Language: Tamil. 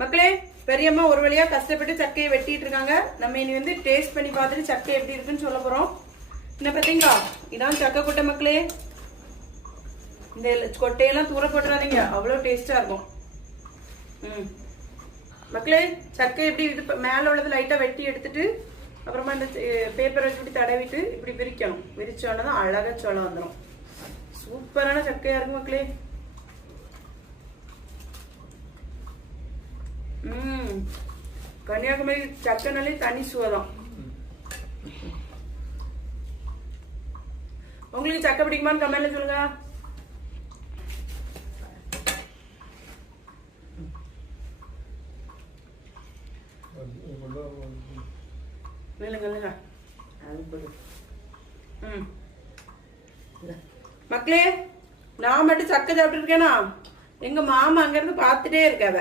மக்களே, பெரியம்மா ஒரு வழியா கஷ்டப்பட்டு சக்கையை வெட்டிட்டு இருக்காங்க. நம்ம இனி வந்து டேஸ்ட் பண்ணி பார்த்துட்டு சக்கை எப்படி இருக்குன்னு சொல்ல போறோம். என்ன பாத்தீங்களா, இதான் சக்கை கொட்டை மக்களே. இந்த கொட்டையெல்லாம் தூர போட்டுறாதீங்க, அவ்வளவு டேஸ்டா இருக்கும். மக்களே, சக்கை எப்படி இது மேல உள்ளது லைட்டா வெட்டி எடுத்துட்டு அப்புறமா இந்த பேப்பரை வச்சு தடவிட்டு இப்படி விரிக்கணும். விரிச்சோன்னா அழகா சோளம் வந்துடும். சூப்பரான சக்கையா இருக்கு மக்களே. கன்னியாகுமரி சக்கைனாலே தனி சுவதம். உங்களுக்கு சக்கை பிடிக்குமான்னு கமெண்ட்ல சொல்லுங்க. மக்களே, நான் மட்டும் சக்கை சாப்பிட்டு இருக்கேனா, எங்க மாமா அங்க இருந்து பாத்துட்டே இருக்காத.